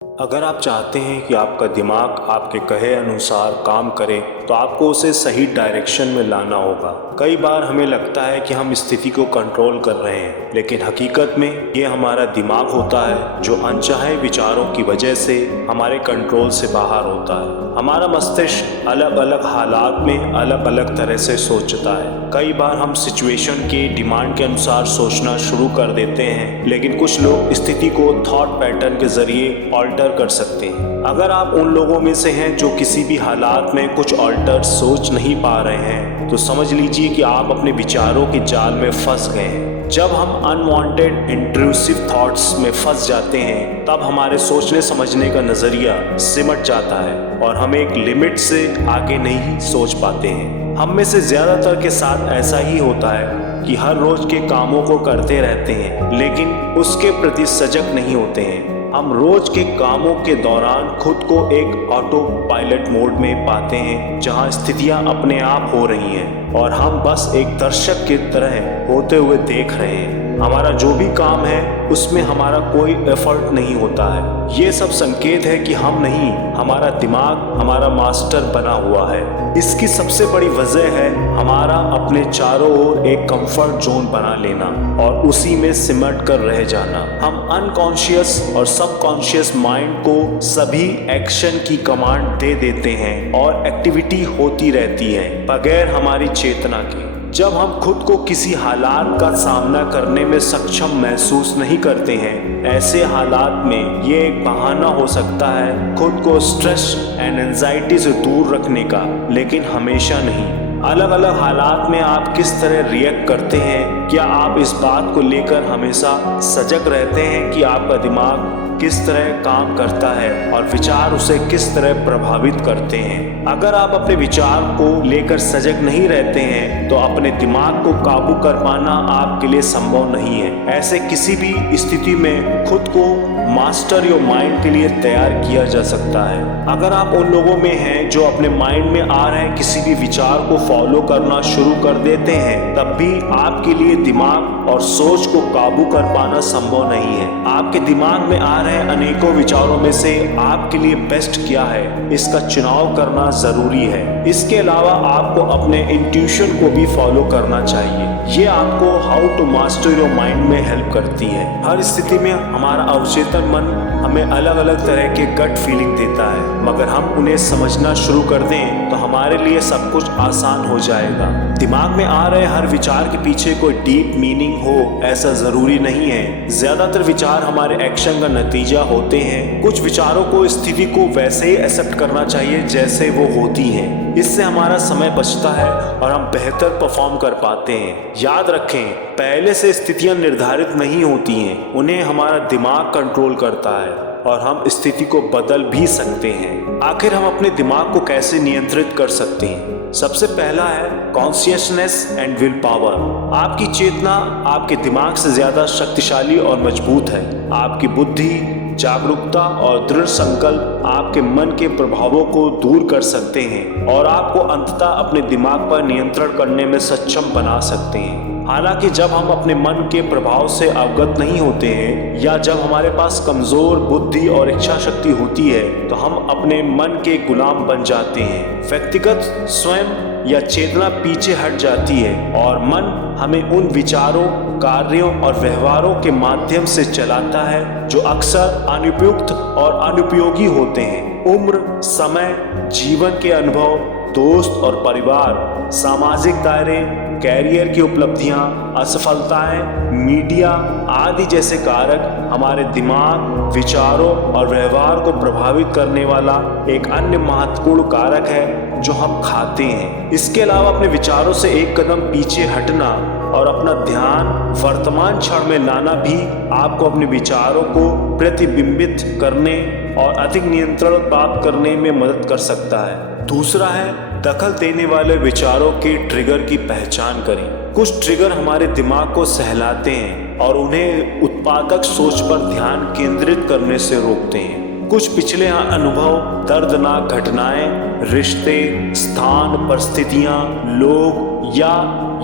अगर आप चाहते हैं कि आपका दिमाग आपके कहे अनुसार काम करे तो आपको उसे सही डायरेक्शन में लाना होगा। कई बार हमें लगता है कि हम स्थिति को कंट्रोल कर रहे हैं, लेकिन हकीकत में ये हमारा दिमाग होता है जो अनचाहे विचारों की वजह से हमारे कंट्रोल से बाहर होता है। हमारा मस्तिष्क अलग अलग हालात में अलग अलग तरह से सोचता है। कई बार हम सिचुएशन के डिमांड के अनुसार सोचना शुरू कर देते हैं, लेकिन कुछ लोग स्थिति को थॉट पैटर्न के जरिए ऑल्टर कर सकते हैं। अगर आप उन लोगों में से हैं जो किसी भी हालात में कुछ ऑल्टर सोच नहीं पा रहे हैं, तो समझ लीजिए कि आप अपने विचारों के जाल में फंस गए हैं। जब हम अनवांटेड इंट्रूसिव थॉट्स में फंस जाते हैं, तब हमारे सोचने समझने का नजरिया सिमट जाता है और हम एक लिमिट से आगे नहीं सोच पाते हैं। हम में से ज्यादातर के साथ ऐसा ही होता है कि हर रोज के कामों को करते रहते हैं, लेकिन उसके प्रति सजग नहीं होते हैं। हम रोज के कामों के दौरान खुद को एक ऑटो पायलट मोड में पाते हैं, जहां स्थितियां अपने आप हो रही हैं और हम बस एक दर्शक की तरह होते हुए देख रहे हैं। हमारा जो भी काम है उसमें हमारा कोई एफर्ट नहीं होता है। ये सब संकेत है कि हम नहीं, हमारा दिमाग हमारा मास्टर बना हुआ है। इसकी सबसे बड़ी वजह है हमारा अपने चारों ओर एक कंफर्ट जोन बना लेना और उसी में सिमट कर रह जाना। हम अनकॉन्शियस और सबकॉन्शियस माइंड को सभी एक्शन की कमांड दे देते हैं और एक्टिविटी होती रहती है बगैर हमारी चेतना के। जब हम खुद को किसी हालात का सामना करने में सक्षम महसूस नहीं करते हैं, ऐसे हालात में ये एक बहाना हो सकता है खुद को स्ट्रेस एंड एंजाइटी से दूर रखने का, लेकिन हमेशा नहीं। अलग अलग हालात में आप किस तरह रिएक्ट करते हैं, क्या आप इस बात को लेकर हमेशा सजग रहते हैं कि आपका दिमाग किस तरह काम करता है और विचार उसे किस तरह प्रभावित करते हैं। अगर आप अपने विचार को लेकर सजग नहीं रहते हैं, तो अपने दिमाग को काबू कर पाना आपके लिए संभव नहीं है। ऐसे किसी भी स्थिति में खुद को मास्टर योर माइंड के लिए तैयार किया जा सकता है। अगर आप उन लोगों में हैं जो अपने माइंड में आ रहे किसी भी विचार को फॉलो करना शुरू कर देते हैं, तब भी आपके लिए दिमाग और सोच को काबू कर पाना संभव नहीं है। आपके दिमाग में आ रहे अनेकों विचारों में से आपके लिए बेस्ट क्या है, इसका चुनाव करना जरूरी है। इसके अलावा आपको अपने इंट्यूशन को भी फॉलो करना चाहिए। ये आपको how to master your mind में हेल्प करती है। हर स्थिति में हमारा अवचेतन मन हमें अलग अलग तरह के गट फीलिंग देता है, मगर हम उन्हें समझना शुरू कर दें तो हमारे लिए सब कुछ आसान हो जाएगा। दिमाग में आ रहे हर विचार के पीछे कोई डीप मीनिंग हो ऐसा जरूरी नहीं है। ज्यादातर विचार हमारे एक्शन का नतीजा होते हैं। कुछ विचारों को स्थिति को वैसे ही एक्सेप्ट करना चाहिए जैसे वो होती हैं। इससे हमारा समय बचता है और हम बेहतर परफॉर्म कर पाते हैं। याद रखें, पहले से स्थितियां निर्धारित नहीं होती हैं, उन्हें हमारा दिमाग कंट्रोल करता है और हम स्थिति को बदल भी सकते हैं। आखिर हम अपने दिमाग को कैसे नियंत्रित कर सकते हैं? सबसे पहला है कॉन्शियसनेस एंड विल पावर। आपकी चेतना आपके दिमाग से ज्यादा शक्तिशाली और मजबूत है। आपकी बुद्धि, जागरूकता और दृढ़ संकल्प आपके मन के प्रभावों को दूर कर सकते हैं और आपको अंततः अपने दिमाग पर नियंत्रण करने में सक्षम बना सकते हैं। हालांकि जब हम अपने मन के प्रभाव से अवगत नहीं होते हैं या जब हमारे पास कमजोर बुद्धि और इच्छा शक्ति होती है, तो हम अपने मन के गुलाम बन जाते हैं। व्यक्तिगत स्वयं या चेतना पीछे हट जाती है और मन हमें उन विचारों, कार्यों और व्यवहारों के माध्यम से चलाता है जो अक्सर अनुपयुक्त और अनुपयोगी होते हैं। उम्र, समय, जीवन के अनुभव, दोस्त और परिवार, सामाजिक दायरे, कैरियर की उपलब्धियां, असफलताएं, मीडिया आदि जैसे कारक हमारे दिमाग, विचारों और व्यवहार को प्रभावित करने वाला एक अन्य महत्वपूर्ण कारक है जो हम खाते हैं। इसके अलावा अपने विचारों से एक कदम पीछे हटना और अपना ध्यान वर्तमान क्षण में लाना भी आपको अपने विचारों को प्रतिबिंबित करने और अधिक नियंत्रण प्राप्त करने में मदद कर सकता है। दूसरा है दखल देने वाले विचारों के ट्रिगर की पहचान करें। कुछ ट्रिगर हमारे दिमाग को सहलाते हैं और उन्हें उत्पादक सोच पर ध्यान केंद्रित करने से रोकते हैं। कुछ पिछले अनुभव, दर्दनाक घटनाएं, रिश्ते, स्थान, परिस्थितियां, लोग या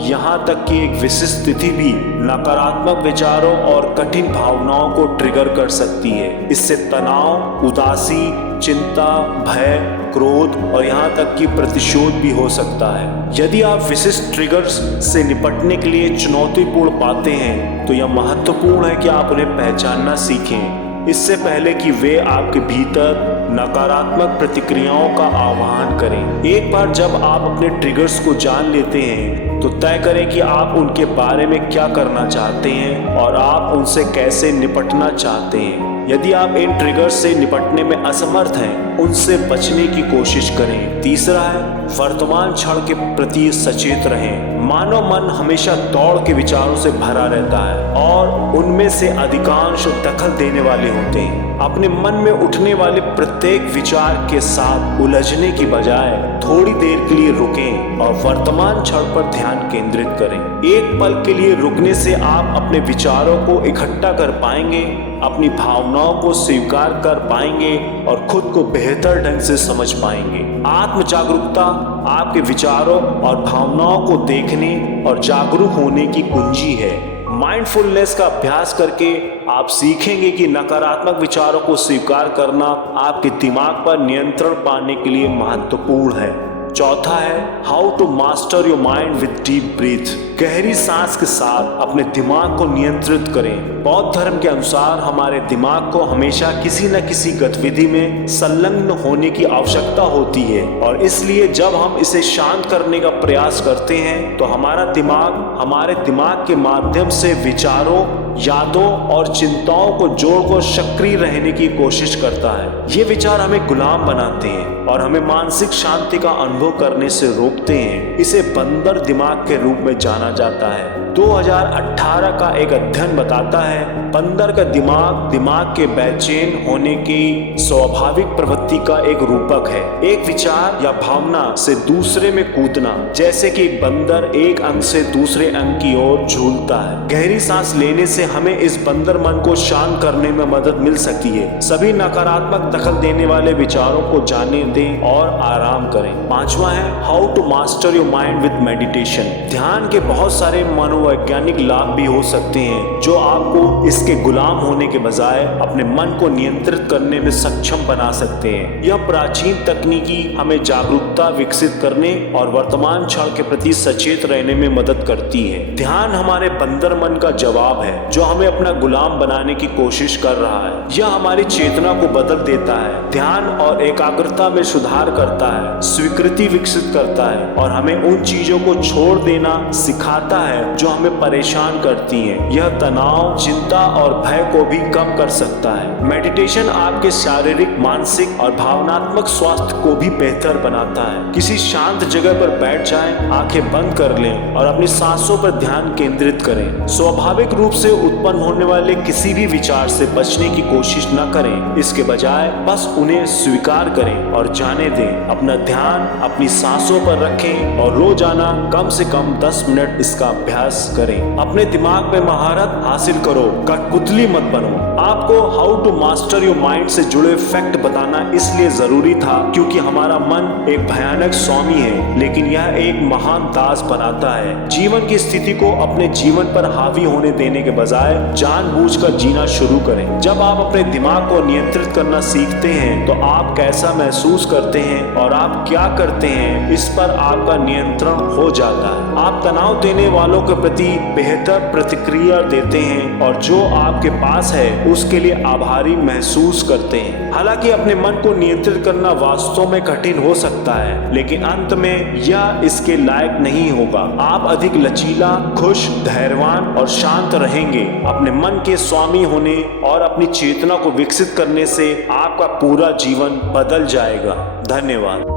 यहाँ तक कि एक विशिष्ट स्थिति भी नकारात्मक विचारों और कठिन भावनाओं को ट्रिगर कर सकती है। इससे तनाव, उदासी, चिंता, भय, क्रोध और यहाँ तक कि प्रतिशोध भी हो सकता है। यदि आप विशिष्ट ट्रिगर्स से निपटने के लिए चुनौतीपूर्ण पाते हैं तो यह महत्वपूर्ण है कि आप उन्हें पहचानना सीखें इससे पहले कि वे आपके भीतर नकारात्मक प्रतिक्रियाओं का आह्वान करें। एक बार जब आप अपने ट्रिगर्स को जान लेते हैं तो तय करें कि आप उनके बारे में क्या करना चाहते हैं और आप उनसे कैसे निपटना चाहते हैं। यदि आप इन ट्रिगर्स से निपटने में असमर्थ हैं, उनसे बचने की कोशिश करें। तीसरा है, वर्तमान क्षण के प्रति सचेत रहें। मानव मन हमेशा दौड़ के विचारों से भरा रहता है और उनमें से अधिकांश दखल देने वाले होते हैं। अपने मन में उठने वाले प्रत्येक विचार के साथ उलझने की बजाय थोड़ी देर के लिए रुकें और वर्तमान क्षण पर ध्यान केंद्रित करें। एक पल के लिए रुकने से आप अपने विचारों को इकट्ठा कर पाएंगे, अपनी भावनाओं को स्वीकार कर पाएंगे और खुद को बेहतर ढंग से समझ पाएंगे। आत्म जागरूकता आपके विचारों और भावनाओं को देखने और जागरूक होने की कुंजी है। माइंडफुलनेस का अभ्यास करके आप सीखेंगे कि नकारात्मक विचारों को स्वीकार करना आपके दिमाग पर नियंत्रण पाने के लिए महत्वपूर्ण है। चौथा है, how to master your mind with deep breath. गहरी सांस के साथ अपने दिमाग को नियंत्रित करें। बौद्ध धर्म के अनुसार हमारे दिमाग को हमेशा किसी न किसी गतिविधि में संलग्न होने की आवश्यकता होती है और इसलिए जब हम इसे शांत करने का प्रयास करते हैं तो हमारा दिमाग हमारे दिमाग के माध्यम से विचारों, यादों और चिंताओं को जोड़कर सक्रिय रहने की कोशिश करता है। ये विचार हमें गुलाम बनाते हैं और हमें मानसिक शांति का अनुभव करने से रोकते हैं। इसे बंदर दिमाग के रूप में जाना जाता है। 2018 का एक अध्ययन बताता है बंदर का दिमाग के बेचैन होने की स्वाभाविक प्रवृत्ति का एक रूपक है। एक विचार या भावना से दूसरे में कूदना, जैसे कि एक बंदर एक अंग से दूसरे अंग की ओर झूलता है। गहरी सांस लेने से हमें इस बंदर मन को शांत करने में मदद मिल सकती है। सभी नकारात्मक दखल देने वाले विचारों को जाने दें और आराम करें। पांचवा है, how to master your mind with meditation. ध्यान के बहुत सारे मनोवैज्ञानिक लाभ भी हो सकते हैं जो आपको इसके गुलाम होने के बजाय अपने मन को नियंत्रित करने में सक्षम बना सकते हैं। यह प्राचीन तकनीकी हमें जागरूकता विकसित करने और वर्तमान क्षण के प्रति सचेत रहने में मदद करती है। ध्यान हमारे बंदर मन का जवाब है जो हमें अपना गुलाम बनाने की कोशिश कर रहा है। यह हमारी चेतना को बदल देता है, ध्यान और एकाग्रता में सुधार करता है, स्वीकृति विकसित करता है और हमें उन चीजों को छोड़ देना सिखाता है जो हमें परेशान करती हैं। यह तनाव, चिंता और भय को भी कम कर सकता है। मेडिटेशन आपके शारीरिक, मानसिक और भावनात्मक स्वास्थ्य को भी बेहतर बनाता है। किसी शांत जगह पर बैठ जाएं, आंखें बंद कर लें और अपनी सांसों पर ध्यान केंद्रित करें। स्वाभाविक रूप से उत्पन्न होने वाले किसी भी विचार से बचने की कोशिश न करें, इसके बजाय बस उन्हें स्वीकार करें और जाने दें। अपना ध्यान अपनी सांसों पर रखें और रोजाना कम से कम 10 मिनट इसका अभ्यास करें। अपने दिमाग में महारत हासिल करो, कठपुतली मत बनो। आपको how to master your mind से जुड़े फैक्ट बताना इसलिए जरूरी था क्योंकि हमारा मन एक भयानक स्वामी है लेकिन यह एक महान दास बनाता है। जीवन की स्थिति को अपने जीवन पर हावी होने देने के बजाय जानबूझकर जीना शुरू करें। जब आप अपने दिमाग को नियंत्रित करना सीखते हैं तो आप कैसा महसूस करते हैं और आप क्या करते हैं इस पर आपका नियंत्रण हो जाता है। आप तनाव देने वालों के प्रति बेहतर प्रतिक्रिया देते हैं और जो आपके पास है उसके लिए आभारी महसूस करते हैं। हालांकि अपने मन को नियंत्रित करना वास्तव में कठिन हो सकता है लेकिन अंत में यह इसके लायक नहीं होगा। आप अधिक लचीला, खुश, धैर्यवान और शांत रहेंगे। अपने मन के स्वामी होने और अपनी चेतना को विकसित करने से आपका पूरा जीवन बदल जाएगा। धन्यवाद।